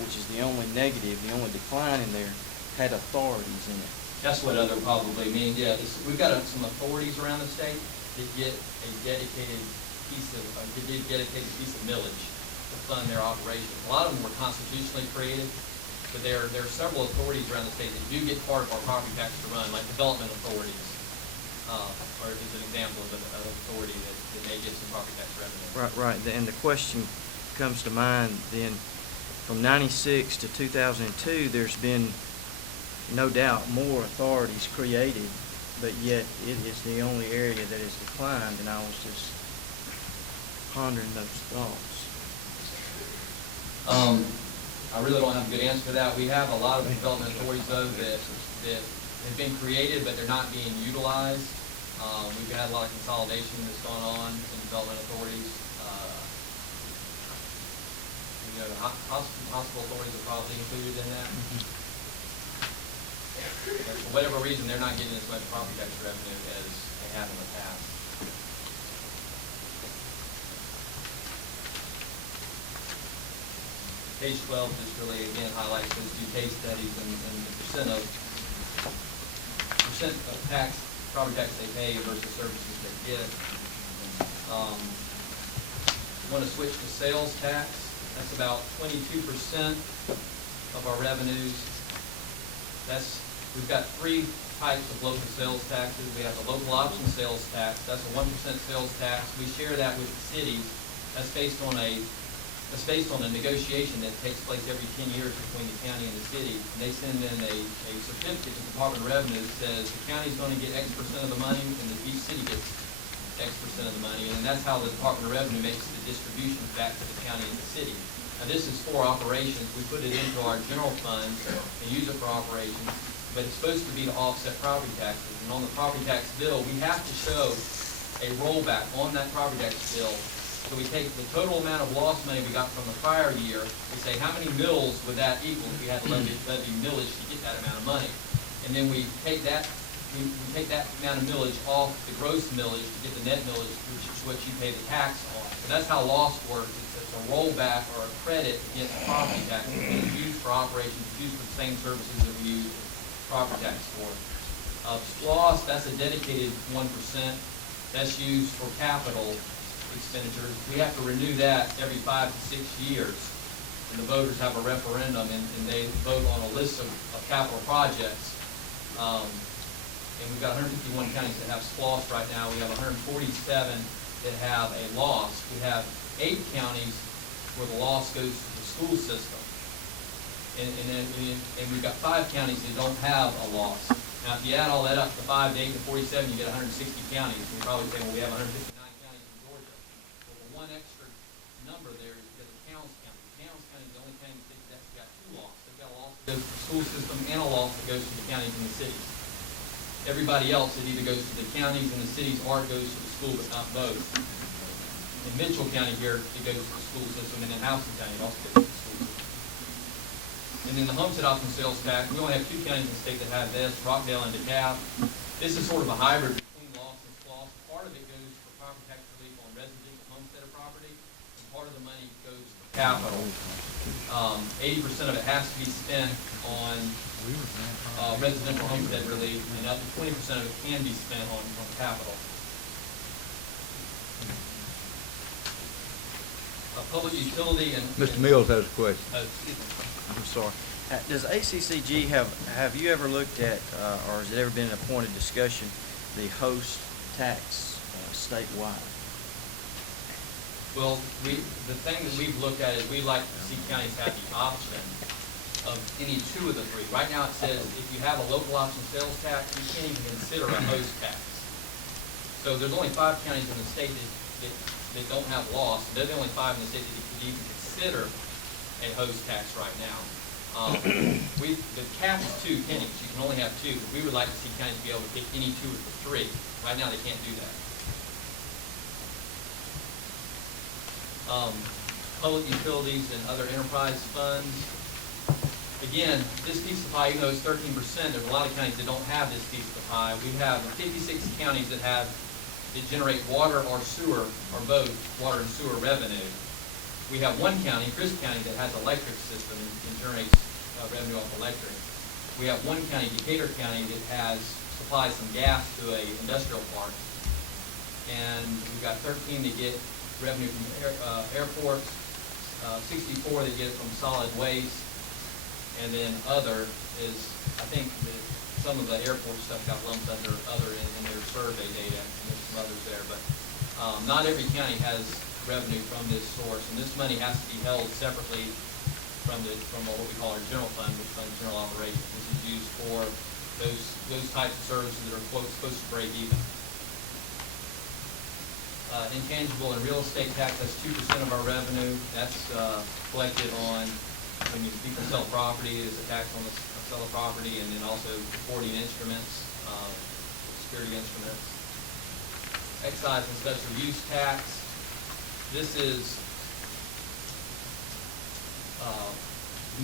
which is the only negative, the only decline in there, had authorities in it. That's what other probably means, yeah. We've got some authorities around the state that get a dedicated piece of millage to fund their operations. A lot of them were constitutionally created, but there are several authorities around the state that do get part of our property tax to run, like development authorities, or is an example of an authority that may get some property tax revenue. Right. And the question comes to mind then, from 96 to 2002, there's been no doubt more authorities created, but yet it is the only area that has declined, and I was just pondering those thoughts. I really don't have a good answer for that. We have a lot of development authorities, though, that have been created, but they're not being utilized. We've had a lot of consolidation that's gone on in development authorities. Hospital authorities are probably included in that. But for whatever reason, they're not getting as much property tax revenue as they have in the past. Page 12 just really, again, highlights those two case studies and the percent of property tax they pay versus services they get. Want to switch to sales tax. That's about 22% of our revenues. We've got three types of local sales taxes. We have the local option sales tax. That's a 1% sales tax. We share that with the cities. That's based on a negotiation that takes place every 10 years between the county and the city. And they send in a certificate to the Department of Revenue that says the county's going to get X percent of the money and each city gets X percent of the money. And that's how the Department of Revenue makes the distribution back to the county and the city. Now this is for operations. We put it into our general funds and use it for operations, but it's supposed to be to offset property taxes. And on the property tax bill, we have to show a rollback on that property tax bill. So we take the total amount of lost money we got from the prior year, we say how many mills would that equal if we had to levy millage to get that amount of money. And then we take that amount of millage off the gross millage to get the net millage, which is what you pay the tax on. So that's how lost works. It's a rollback or a credit against property taxes. It's used for operations, it's used for the same services that we use property tax for. SPLOST, that's a dedicated 1%. That's used for capital expenditures. We have to renew that every 5 to 6 years. And the voters have a referendum and they vote on a list of capital projects. And we've got 151 counties that have SPLOST right now. We have 147 that have a loss. We have 8 counties where the loss goes to the school system. And we've got 5 counties that don't have a loss. Now, if you add all that up, the 5 to 8 to 47, you get 160 counties. And you're probably saying, well, we have 159 counties in Georgia. Well, the one extra number there is because of Towns County. Towns County is the only county that's got 2 losses. They've got a loss that goes to the school system and a loss that goes to the counties and the cities. Everybody else, it either goes to the counties and the cities or it goes to the school, but not both. In Mitchell County here, it goes to the school system, and in Houston County, it also goes to the school system. And then the homestead option sales tax, we only have 2 counties in the state that have this, Rockdale and DeKalb. This is sort of a hybrid between loss and SPLOST. Part of it goes for property tax relief on residential homestead property, and part of the money goes for capital. 80% of it has to be spent on residential homestead relief, and up to 20% of it can be spent on capital. Public utility and... Mr. Mills has a question. I'm sorry. Does ACCG have you ever looked at, or has it ever been a point of discussion, the host tax statewide? Well, the thing that we've looked at is we like to see counties have the option of any 2 of the 3. Right now it says if you have a local option sales tax, you can't even consider a host tax. So there's only 5 counties in the state that don't have loss. They're the only 5 in the state that could even consider a host tax right now. The cap is 2 pennies. You can only have 2, but we would like to see counties be able to pick any 2 of the 3. Right now they can't do that. Public utilities and other enterprise funds. Again, this piece of pie, even though it's 13%, there's a lot of counties that don't have this piece of the pie. We have 56 counties that generate water or sewer, or both water and sewer revenue. We have one county, Crisp County, that has an electric system and generates revenue off electric. We have one county, Decatur County, that supplies some gas to a industrial park. And we've got 13 that get revenue from airports, 64 that get it from solid waste, and then other is, I think that some of the airport stuff got lumped under other in their survey data, and there's some others there, but not every county has revenue from this source, and this money has to be held separately from what we call our general fund, which funds general operations. This is used for those types of services that are quote supposed to break even. Intangible and real estate tax, that's 2% of our revenue. That's collected on when people sell property, there's a tax on the sale of property, and then also recording instruments, security instruments. Excise and special use tax. This is,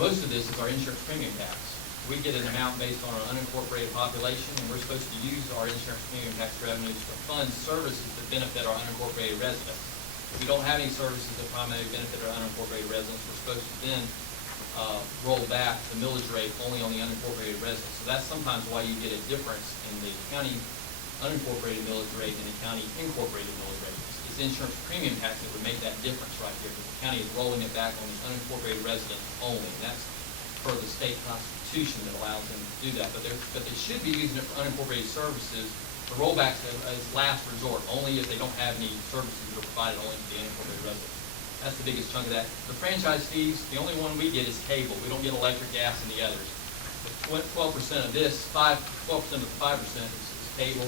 most of this is our insurance premium tax. We get an amount based on our unincorporated population, and we're supposed to use our insurance premium tax revenues to fund services that benefit our unincorporated residents. If we don't have any services that primarily benefit our unincorporated residents, we're supposed to then roll back the millage rate only on the unincorporated residents. So that's sometimes why you get a difference in the county unincorporated millage rate and the county incorporated millage rate. It's insurance premium tax that would make that difference right here, because the county is rolling it back on the unincorporated residents only. And that's per the state constitution that allows them to do that. But they should be using it for unincorporated services. The rollbacks as last resort, only if they don't have any services that are provided only to the unincorporated residents. That's the biggest chunk of that. The franchise fees, the only one we get is cable. We don't get electric, gas, and the others. But 12% of this, 12% of the 5% is cable,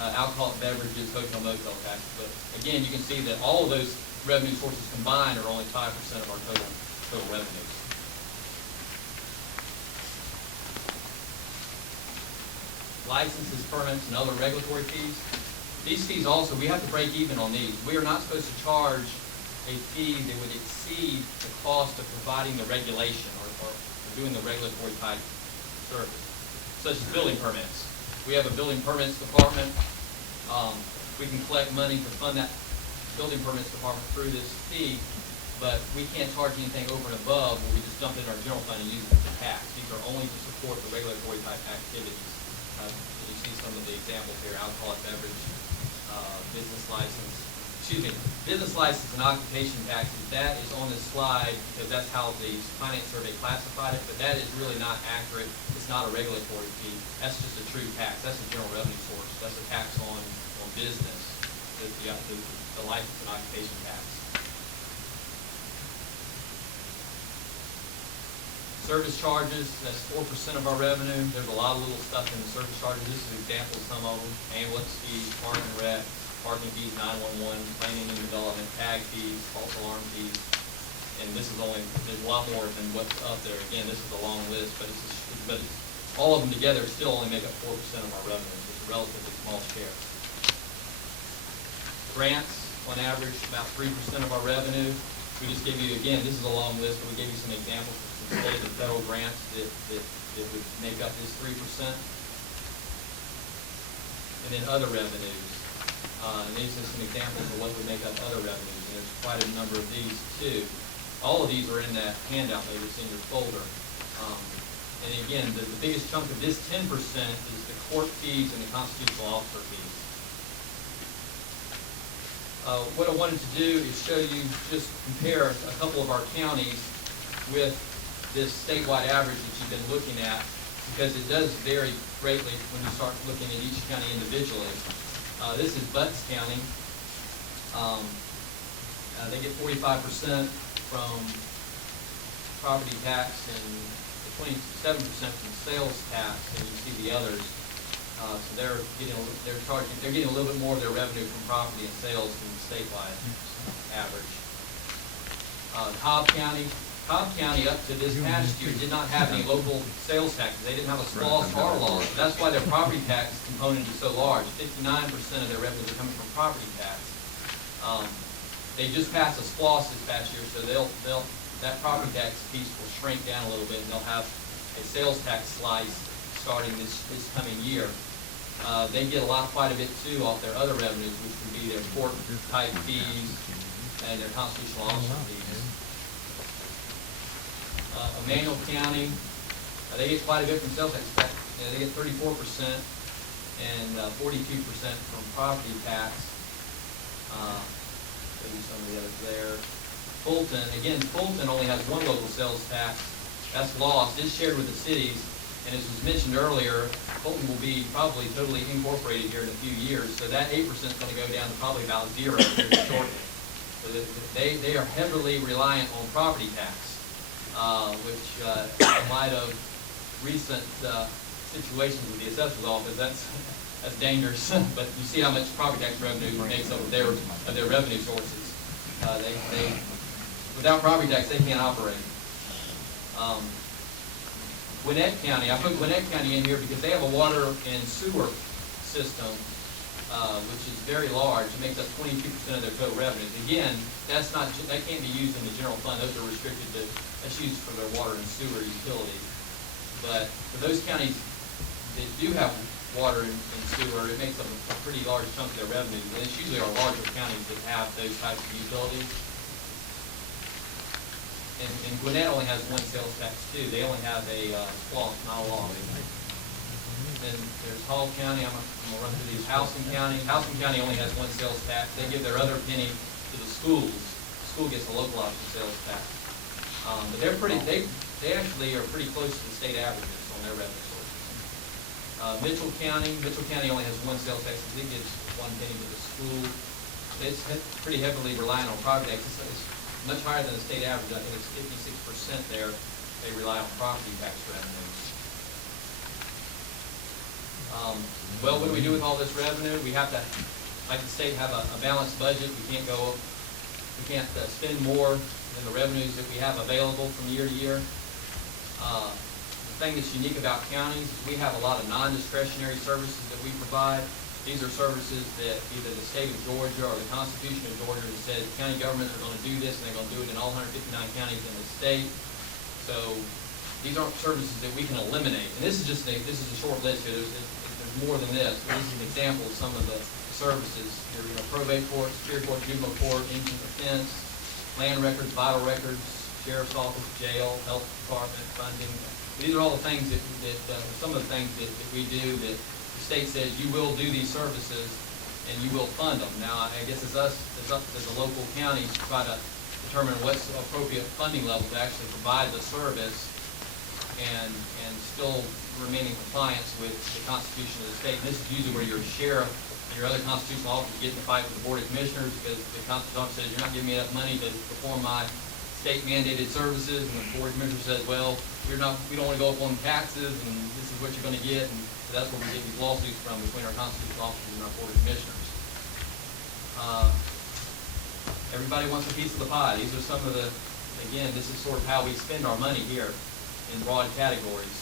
alcoholic beverages, hotel, motel taxes. But again, you can see that all of those revenue sources combined are only 5% of our total revenues. Licenses, permits, and other regulatory fees. These fees also, we have to break even on these. We are not supposed to charge a fee that would exceed the cost of providing the regulation or doing the regulatory type service, such as building permits. We have a building permits department. We can collect money to fund that building permits department through this fee, but we can't charge anything over and above where we just dump it in our general fund and use it for tax. These are only to support the regulatory type activities. You see some of the examples here: alcoholic beverage, business license and occupation taxes. That is on this slide because that's how the finance survey classified it, but that is really not accurate. It's not a regulatory fee. That's just a true tax. That's a general revenue source. That's a tax on business, the license and occupation tax. Service charges, that's 4% of our revenue. There's a lot of little stuff in the service charges. This is an example of some of them: ambulance fees, park and rec, parking fees, 911, planning and development, tag fees, false alarm fees. And this is there's a lot more than what's up there. Again, this is a long list, but all of them together still only make up 4% of our revenue. It's a relatively small share. Grants, on average, about 3% of our revenue. We just gave you, again, this is a long list, but we gave you some examples of some state and federal grants that would make up this 3%. And then other revenues. And these are some examples of what would make up other revenues. And there's quite a number of these, too. All of these are in that handout that was in your folder. And again, the biggest chunk of this 10% is the court fees and the constitutional officer fees. What I wanted to do is show you, just compare a couple of our counties with this statewide average that you've been looking at, because it does vary greatly when you start looking at each county individually. This is Butts County. They get 45% from property tax and 27% from sales tax, and you see the others. So they're getting a little bit more of their revenue from property and sales than the statewide average. Cobb County up to this past year did not have any local sales taxes. They didn't have a SPLOST or laws. That's why their property tax component is so large. 59% of their revenues are coming from property tax. They just passed a SPLOST this past year, so that property tax piece will shrink down a little bit, and they'll have a sales tax slice starting this coming year. They get quite a bit too off their other revenues, which would be their court type fees, and their constitutional officer fees. Emmanuel County, they get quite a bit from sales tax. They get 34% and 42% from property tax. Maybe some of the others there. Fulton only has one local sales tax. That's lost. It's shared with the cities, and as was mentioned earlier, Fulton will be probably totally incorporated here in a few years, so that 8% is going to go down to probably about 0 here shortly. So they are heavily reliant on property tax, which in light of recent situations with the assessor's office, that's dangerous. But you see how much property tax revenue makes up of their revenue sources. Without property tax, they can't operate. Gwinnett County, I put Gwinnett County in here because they have a water and sewer system, which is very large. It makes up 22% of their total revenues. Again, that can't be used in the general fund. Those are restricted to, that's used for their water and sewer utilities. But for those counties that do have water and sewer, it makes up a pretty large chunk of their revenues. And it's usually our larger counties that have those types of utilities. And Gwinnett only has one sales tax too. They only have a SWAC, not a law. Then there's Hall County. I'm gonna run through these. Houston County. Houston County only has one sales tax. They give their other penny to the schools. The school gets a local option sales tax. But they're pretty. They actually are pretty close to the state averages on their revenue sources. Mitchell County only has one sales tax. It gives one penny to the school. It's pretty heavily reliant on property tax. It's much higher than the state average. I think it's 56% there. They rely on property tax revenues. Well, what do we do with all this revenue? We have to, like the state, have a balanced budget. We can't spend more than the revenues that we have available from year to year. The thing that's unique about counties is we have a lot of non-discretionary services that we provide. These are services that either the state of Georgia or the Constitution of Georgia has said county governments are going to do this, and they're going to do it in all 159 counties in the state. So these aren't services that we can eliminate. And this is just a short list here. There's more than this. But this is an example of some of the services. Probate court, superior court, juvenile court, indigent defense, land records, vital records, sheriff's office, jail, health department, funding. These are all the things that some of the things that we do that the state says you will do these services and you will fund them. Now, I guess it's up to the local counties to try to determine what's the appropriate funding level to actually provide the service and still remain in compliance with the Constitution of the state. And this is usually where your sheriff and your other constitutional officers get in the fight with the Board of Commissioners because the Constitution says you're not giving me enough money to perform my state mandated services, and the Board of Commissioners says, well, we don't want to go up on taxes, and this is what you're going to get, and so that's where we get these lawsuits from between our constitutional officers and our Board of Commissioners. Everybody wants a piece of the pie. These are some of the, again, this is sort of how we spend our money here in broad categories,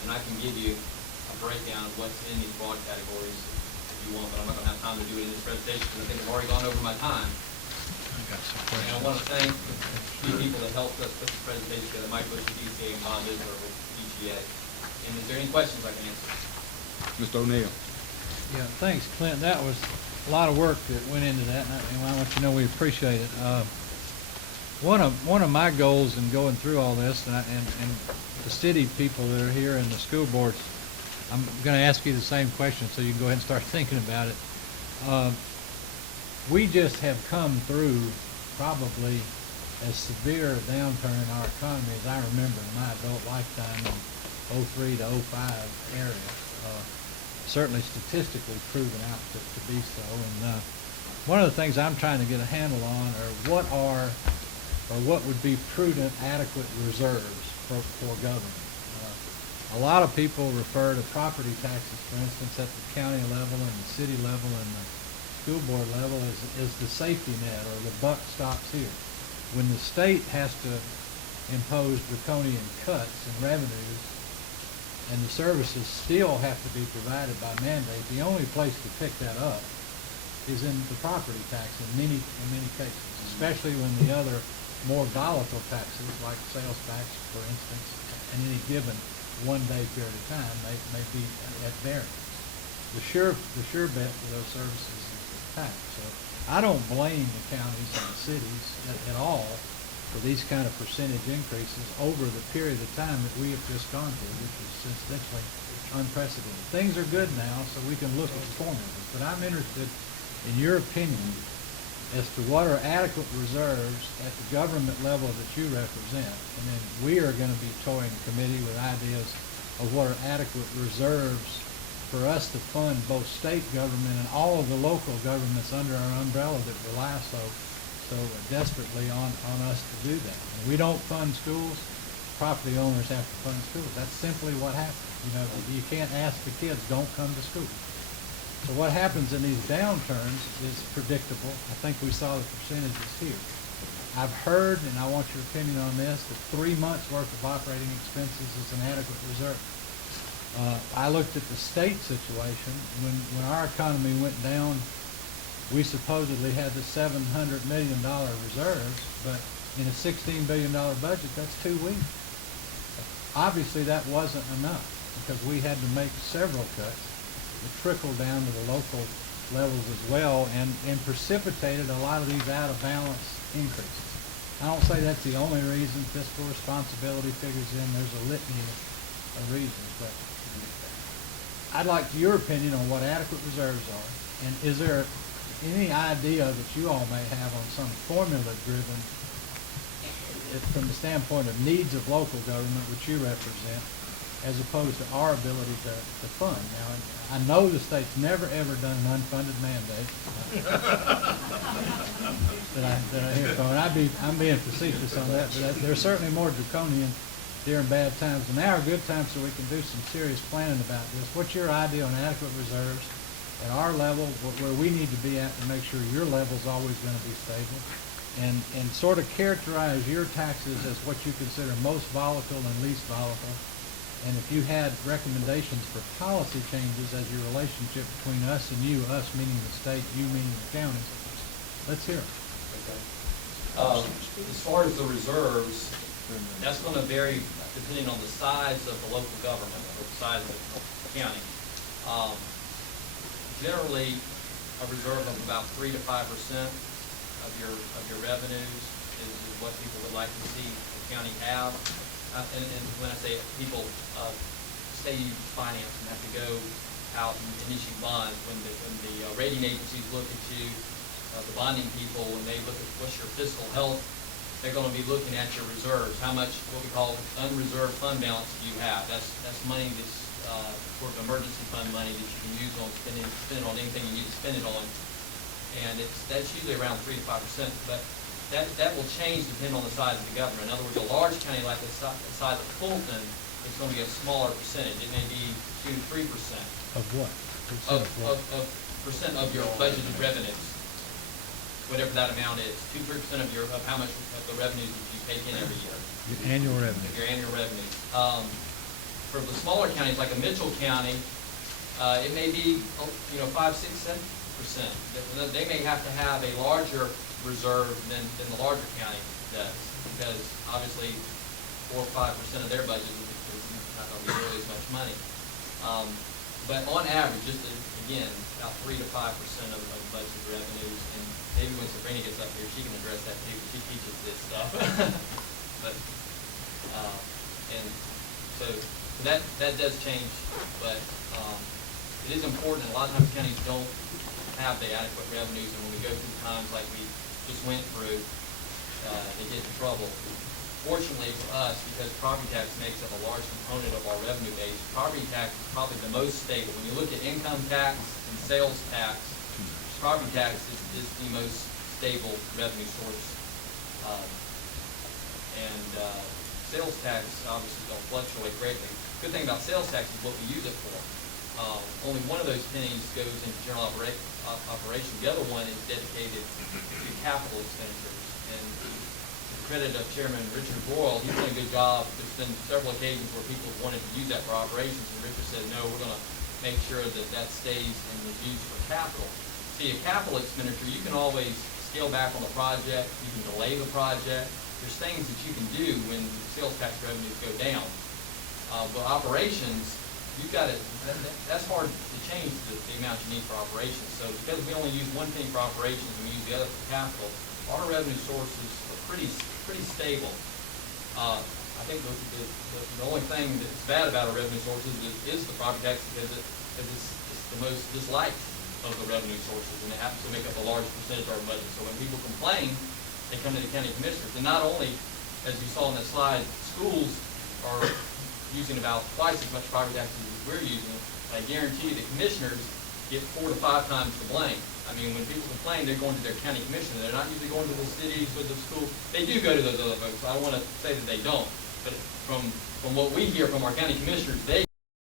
and I can give you a breakdown of what's in these broad categories if you want, but I'm not going to have time to do it in this presentation because I think I've already gone over my time. And I want to thank the few people that helped us put the presentation together, Mike Bush with DCA and Bob Isler with DGA. And is there any questions I can answer? Mr. O'Neill. Yeah, thanks, Clint. That was a lot of work that went into that, and I want you to know we appreciate it. One of my goals in going through all this, and the city people that are here and the school boards, I'm going to ask you the same question, so you can go ahead and start thinking about it. We just have come through probably as severe a downturn in our economy as I remember in my adult lifetime in 03 to 05 area. Certainly statistically proven out to be so. And one of the things I'm trying to get a handle on are what would be prudent, adequate reserves for government. A lot of people refer to property taxes, for instance, at the county level and the city level and the school board level is the safety net, or the buck stops here. When the state has to impose draconian cuts in revenues and the services still have to be provided by mandate, the only place to pick that up is in the property tax in many cases, especially when the other more volatile taxes like sales tax, for instance, in any given one-day period of time may be at variance. The sure bet for those services is the tax. So I don't blame the counties and the cities at all for these kind of percentage increases over the period of time that we have just gone through, which is essentially unprecedented. Things are good now, so we can look at formulas, but I'm interested in your opinion as to what are adequate reserves at the government level that you represent, and then we are going to be toying committee with ideas of what are adequate reserves for us to fund both state government and all of the local governments under our umbrella that rely so desperately on us to do that. And we don't fund schools, property owners have to fund schools. That's simply what happens. You know, you can't ask the kids, don't come to school. So what happens in these downturns is predictable. I think we saw the percentages here. I've heard, and I want your opinion on this, that 3 months worth of operating expenses is an adequate reserve. I looked at the state situation. When our economy went down, we supposedly had the $700 million reserves, but in a $16 billion budget, that's 2 weeks. Obviously, that wasn't enough because we had to make several cuts that trickled down to the local levels as well and precipitated a lot of these out of balance increases. I don't say that's the only reason. Fiscal responsibility figures in. There's a litany of reasons, but I'd like your opinion on what adequate reserves are, and is there any idea that you all may have on some formula-driven, from the standpoint of needs of local government, which you represent, as opposed to our ability to fund? Now, I know the state's never, ever done an unfunded mandate that I hear from, and I'm being facetious on that, but they're certainly more draconian during bad times. And now are good times so we can do some serious planning about this. What's your idea on adequate reserves at our level, where we need to be at to make sure your level's always going to be stable? And sort of characterize your taxes as what you consider most volatile and least volatile. And if you had recommendations for policy changes as your relationship between us and you, us meaning the state, you meaning the counties, let's hear it. Okay. As far as the reserves, that's going to vary depending on the size of the local government or the size of the county. Generally, a reserve of about 3 to 5% of your revenues is what people would like to see the county have. And when I say people, state finance and have to go out and issue bonds. When the rating agencies look at you, the bonding people, when they look at what's your fiscal health, they're going to be looking at your reserves. How much, what we call unreserved fund balance do you have? That's money that's sort of emergency fund money that you can use on spend it on anything you need to spend it on. And that's usually around 3 to 5%, but that will change depending on the size of the government. In other words, a large county like the size of Fulton, it's going to be a smaller percentage. It may be 2 to 3%. Of what? Percent of your budgeted revenues, whatever that amount is. 2 to 3% of how much of the revenues that you take in every year. Your annual revenue. Of your annual revenues. For the smaller counties, like a Mitchell County, it may be 5, 6, 7%. They may have to have a larger reserve than the larger county does, because obviously 4 or 5% of their budget is not going to be really as much money. But on average, just again, about 3 to 5% of budget revenues. And maybe when Sabrina gets up here, she can address that too. She teaches this stuff. But and so that does change, but it is important. A lot of times counties don't have the adequate revenues, and when we go through times like we just went through, they get in trouble. Fortunately for us, because property tax makes up a large component of our revenue base, property tax is probably the most stable. When you look at income tax and sales tax, property tax is the most stable revenue source. Sales tax obviously don't fluctuate greatly. Good thing about sales tax is what we use it for. Only one of those pennies goes into general operation. The other one is dedicated to capital expenditures. And to the credit of Chairman Richard Boyle, he's done a good job. There's been several occasions where people have wanted to use that for operations, and Richard said, no, we're going to make sure that stays and is used for capital. See, a capital expenditure, you can always scale back on the project. You can delay the project. There's things that you can do when sales tax revenues go down. But operations, you've got to, that's hard to change the amount you need for operations. So because we only use one thing for operations and we use the other for capital, our revenue sources are pretty stable. I think the only thing that's bad about our revenue sources is the property tax because it's the most disliked of the revenue sources, and it happens to make up a large percentage of our budget. So when people complain, they come to the county commissioners. And not only, as you saw on that slide, schools are using about twice as much property taxes as we're using. I guarantee you the commissioners get 4 to 5 times the blame. I mean, when people complain, they're going to their county commissioner. They're not usually going to the cities or the school. They do go to those other folks. So I don't want to say that they don't. But from what we hear from our county commissioners, they